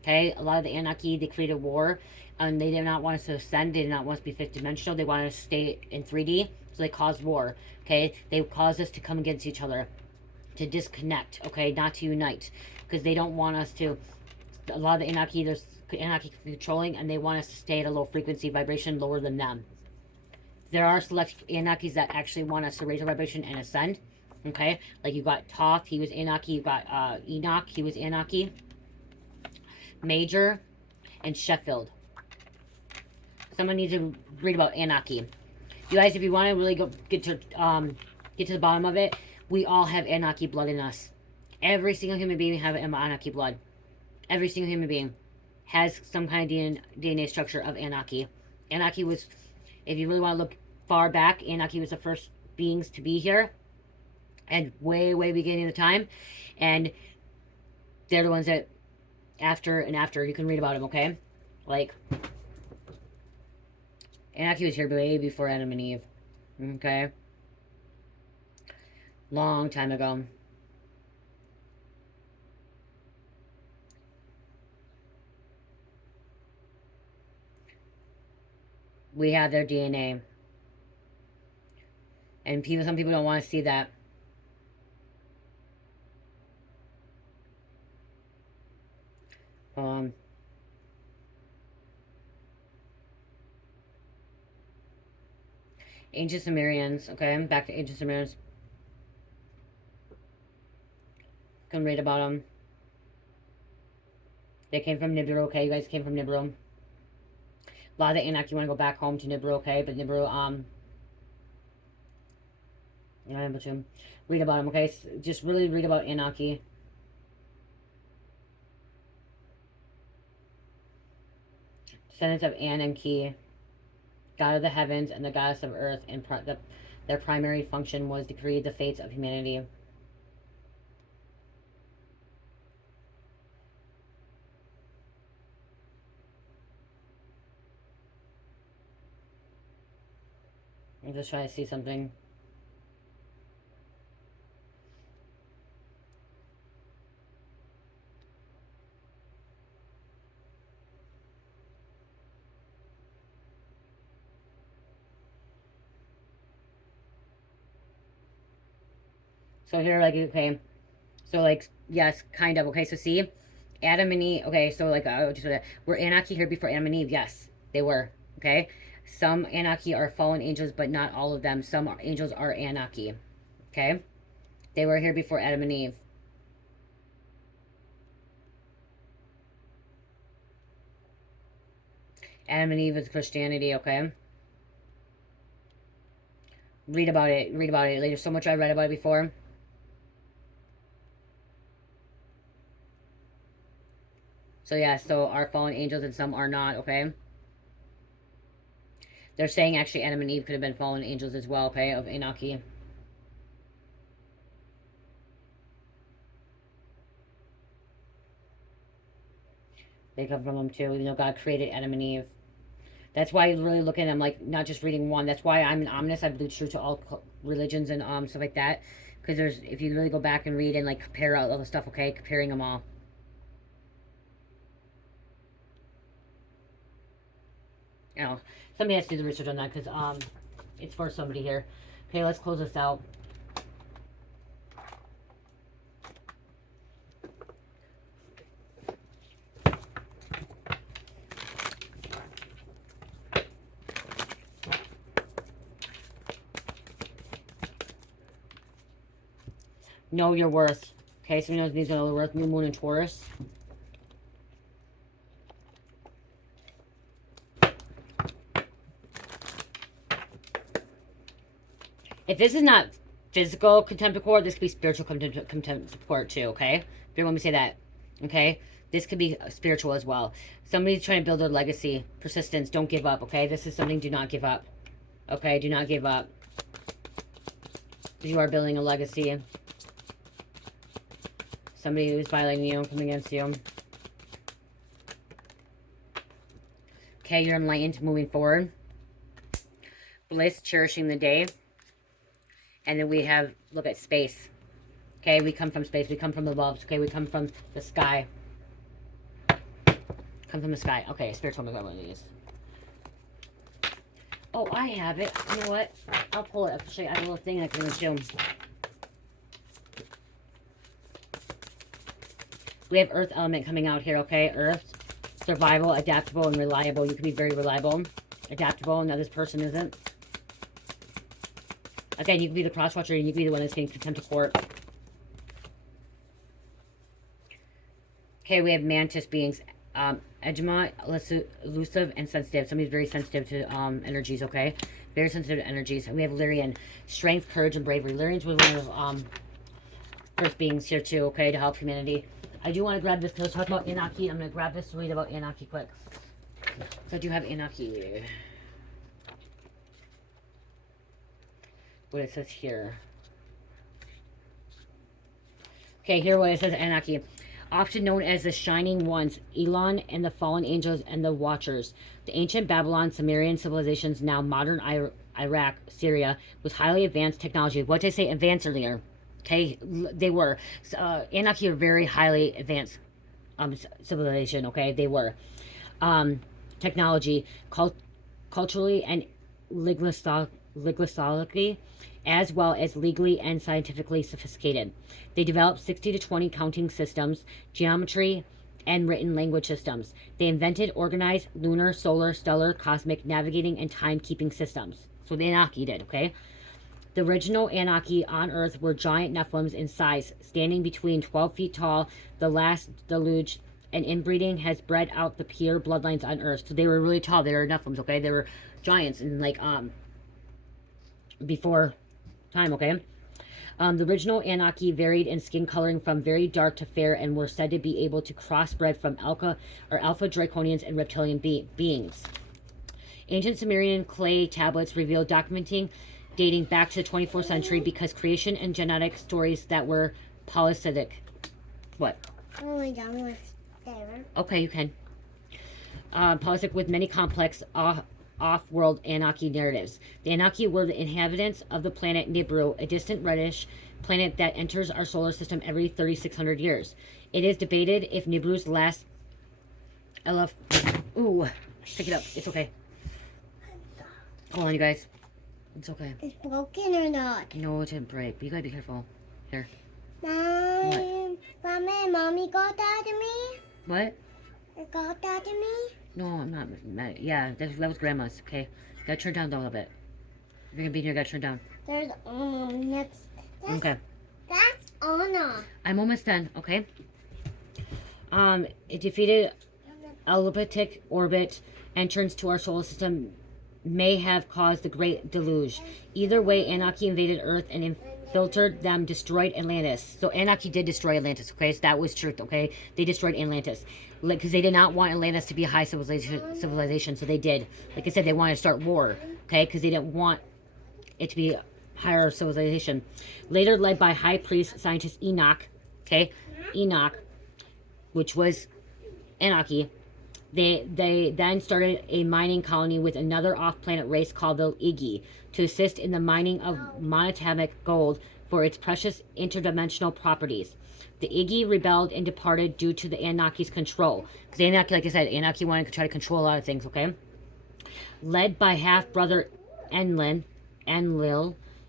Okay? A lot of the Anunnaki, they created war, and they did not want us to ascend. They did not want us to be fifth-dimensional. They wanted us to stay in 3D, so they caused war. Okay? They caused us to come against each other, to disconnect, okay? Not to unite, because they don't want us to... A lot of the Anunnaki, there's Anunnaki controlling, and they want us to stay at a low frequency vibration lower than them. There are select Anunnakis that actually want us to raise our vibration and ascend. Okay? Like you got Toth, he was Anunnaki. You got Enoch, he was Anunnaki. Major and Sheffield. Someone needs to read about Anunnaki. You guys, if you want to really get to the bottom of it, we all have Anunnaki blood in us. Every single human being have Anunnaki blood. Every single human being has some kind of DNA structure of Anunnaki. Anunnaki was, if you really want to look far back, Anunnaki was the first beings to be here. And way, way beginning of the time. And they're the ones that, after and after, you can read about them, okay? Like, Anunnaki was here way before Adam and Eve. Okay? Long time ago. We have their DNA. And some people don't want to see that. Ancient Sumerians. Okay, I'm back to Ancient Sumerians. Can read about them. They came from Nibiru, okay? You guys came from Nibiru. A lot of the Anunnaki want to go back home to Nibiru, okay? But Nibiru, I'm able to read about them, okay? So just really read about Anunnaki. Descendants of Anunnaki, god of the heavens and the goddess of earth, and their primary function was to create the fates of humanity. I'm just trying to see something. So here, like, okay, so, like, yes, kind of, okay, so see, Adam and Eve, okay, so, like, were Anunnaki here before Adam and Eve? Yes, they were, okay? Some Anunnaki are fallen angels, but not all of them. Some angels are Anunnaki, okay? They were here before Adam and Eve. Adam and Eve is Christianity, okay? Read about it, read about it. Like, there's so much I read about it before. So yeah, so are fallen angels and some are not, okay? They're saying actually Adam and Eve could have been fallen angels as well, okay, of Anunnaki. They come from them too. You know, God created Adam and Eve. That's why you really look at them like not just reading one. That's why I'm an omnist. I believe true to all religions and stuff like that. Because there's, if you really go back and read and like compare all the stuff, okay, comparing them all. You know, somebody has to do the research on that because it's for somebody here. Okay, let's close this out. Know your worth. Okay, so somebody knows needs to know their worth. New Moon in Taurus. If this is not physical contempt support, this could be spiritual contempt support too, okay? If you want me to say that, okay? This could be spiritual as well. Somebody's trying to build their legacy. Persistence. Don't give up, okay? This is something, do not give up. Okay, do not give up. You are building a legacy. Somebody who's violating you, coming against you. Okay, you're enlightened, moving forward. Bliss, cherishing the day. And then we have, look at space. Okay, we come from space. We come from above. Okay, we come from the sky. Come from the sky. Okay, spiritual, I'm one of these. Oh, I have it. You know what? I'll pull it up. Show you. I have a little thing I can show. We have earth element coming out here, okay? Earth, survival, adaptable, and reliable. You can be very reliable, adaptable, and now this person isn't. Again, you can be the cross-watcher, and you can be the one that's getting contempt of court. Okay, we have mantis beings. Eczema, elusive, and sensitive. Somebody's very sensitive to energies, okay? Very sensitive to energies. And we have Lyrian. Strength, courage, and bravery. Lyrian's one of first beings here, too, okay, to help humanity. I do want to grab this because I was talking about Anunnaki. I'm going to grab this to read about Anunnaki quick. So I do have Anunnaki. What it says here. Okay, here what it says, Anunnaki. Often known as the Shining Ones, Elon and the Fallen Angels and the Watchers. The ancient Babylon, Sumerian civilizations, now modern Iraq, Syria, with highly advanced technology. What did I say? Advanced earlier. Okay, they were. Anunnaki are very highly advanced civilization, okay? They were. Technology, culturally and linguistically, as well as legally and scientifically sophisticated. They developed 60 to 20 counting systems, geometry, and written language systems. They invented organized lunar, solar, stellar, cosmic, navigating, and timekeeping systems. So the Anunnaki did, okay? The original Anunnaki on Earth were giant Nephilims in size, standing between 12 feet tall. The last deluge and inbreeding has bred out the pure bloodlines on Earth. So they were really tall. They were Nephilims, okay? They were giants and like before time, okay? The original Anunnaki varied in skin coloring from very dark to fair and were said to be able to crossbred from alpha draconians and reptilian beings. Ancient Sumerian clay tablets reveal documenting dating back to the 24th century because creation and genetic stories that were polytheistic. What? Oh my God, okay, you can. Polytheistic with many complex off-world Anunnaki narratives. The Anunnaki were the inhabitants of the planet Nibiru, a distant reddish planet that enters our solar system every 3,600 years. It is debated if Nibiru's last... Ooh, pick it up. It's okay. Hold on, you guys. It's okay. It's broken or not? No, it didn't break. But you gotta be careful. Here. Mommy got that to me? What? You got that to me? No, I'm not. Yeah, that was Grandma's, okay? Gotta turn down a little bit. If you're gonna be here, gotta turn down. There's next. Okay. That's Anna. I'm almost done, okay? It defeated elliptic orbit entrance to our solar system may have caused the Great Deluge. Either way, Anunnaki invaded Earth and infiltrated them, destroyed Atlantis. So Anunnaki did destroy Atlantis, okay? So that was truth, okay? They destroyed Atlantis. Because they did not want Atlantis to be a high civilization, so they did. Like I said, they wanted to start war, okay? Because they didn't want it to be a higher civilization. Later led by high priest scientist Enoch, okay? Enoch, which was Anunnaki. They then started a mining colony with another off-planet race called the Iggy to assist in the mining of monatomic gold for its precious interdimensional properties. The Iggy rebelled and departed due to the Anunnaki's control. Because Anunnaki, like I said, Anunnaki wanted to try to control a lot of things, okay? Led by half-brother Enlil,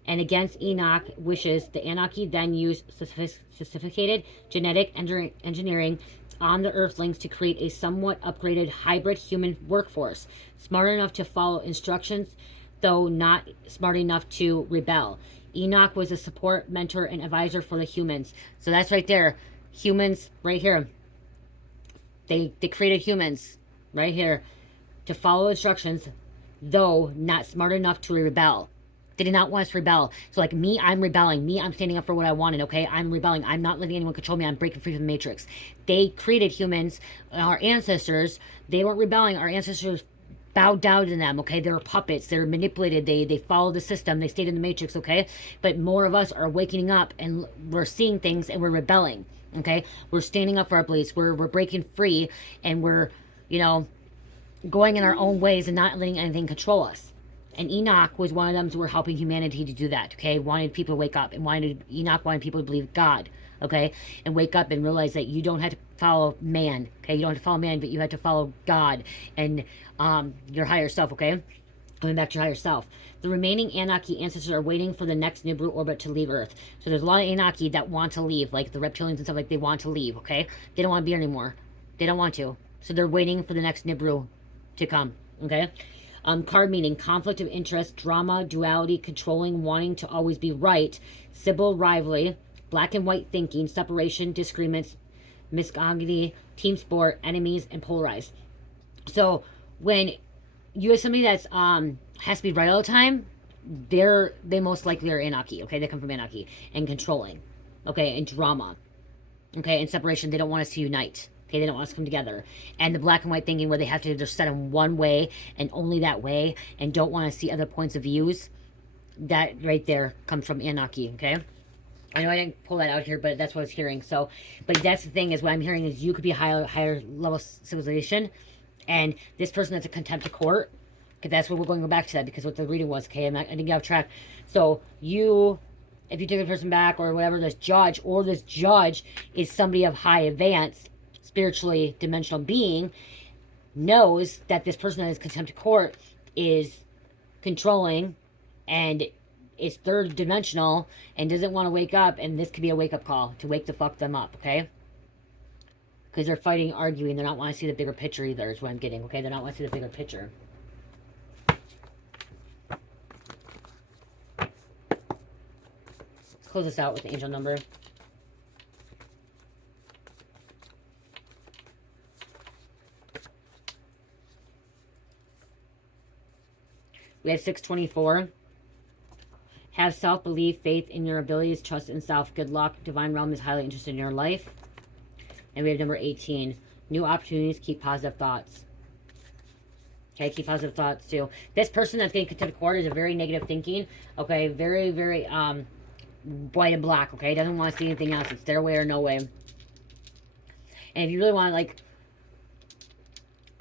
and against Enoch's wishes, the Anunnaki then used sophisticated genetic engineering on the Earthlings to create a somewhat upgraded hybrid human workforce, smart enough to follow instructions, though not smart enough to rebel. Enoch was a support, mentor, and advisor for the humans. So that's right there. Humans, right here. They created humans, right here, to follow instructions, though not smart enough to rebel. They did not want us to rebel. So like me, I'm rebelling. Me, I'm standing up for what I wanted, okay? I'm rebelling. I'm not letting anyone control me. I'm breaking free from the Matrix. They created humans, our ancestors. They weren't rebelling. Our ancestors bowed down to them, okay? They were puppets. They were manipulated. They followed the system. They stayed in the Matrix, okay? But more of us are waking up and we're seeing things and we're rebelling, okay? We're standing up for our beliefs. We're breaking free and we're, you know, going in our own ways and not letting anything control us. And Enoch was one of them who were helping humanity to do that, okay? Wanted people to wake up and Enoch wanted people to believe God, okay? And wake up and realize that you don't have to follow man, okay? You don't have to follow man, but you have to follow God and your higher self, okay? Coming back to your higher self. The remaining Anunnaki ancestors are waiting for the next Nibiru orbit to leave Earth. So there's a lot of Anunnaki that want to leave, like the reptilians and stuff, like they want to leave, okay? They don't want to be here anymore. They don't want to. So they're waiting for the next Nibiru to come, okay? Card meaning conflict of interest, drama, duality, controlling, wanting to always be right, Sybil rivalry, black and white thinking, separation, disagreements, misogamy, team sport, enemies, and polarized. So when you have somebody that's has to be right all the time, they most likely are Anunnaki, okay? They come from Anunnaki. And controlling, okay? And drama, okay? And separation, they don't want us to unite. Okay, they don't want us to come together. And the black and white thinking where they have to just set in one way and only that way and don't want to see other points of views. That right there comes from Anunnaki, okay? I know I didn't pull that out here, but that's what I was hearing. So, but that's the thing is what I'm hearing is you could be a higher level civilization. And this person that's a contempt of court, because that's what we're going to go back to that because what the reading was, okay? I didn't get off track. So you, if you take the person back or whatever, this judge is somebody of high advance, spiritually dimensional being, knows that this person that is contempt of court is controlling and is third dimensional and doesn't want to wake up, and this could be a wake-up call to wake the fuck them up, okay? Because they're fighting, arguing, they're not want to see the bigger picture either is what I'm getting, okay? They're not want to see the bigger picture. Let's close this out with the angel number. We have 624. Have self-belief, faith in your abilities, trust in self. Good luck. Divine Realm is highly interested in your life. And we have number 18. New opportunities, keep positive thoughts. Okay, keep positive thoughts too. This person that's getting contempt of court is a very negative thinking. Okay, very, very white and black. Okay, doesn't want to see anything else. It's their way or no way. And if you really want to, like,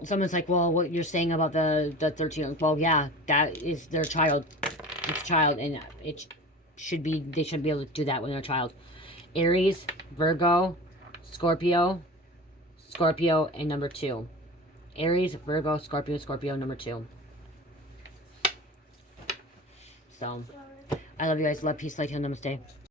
someone's like, well, what you're saying about the 13, well, yeah, that is their child. It's a child, and it should be, they shouldn't be able to do that when they're a child. Aries, Virgo, Scorpio, and number 2. Aries, Virgo, Scorpio, number 2. So, I love you guys. Love, peace, light, namaste.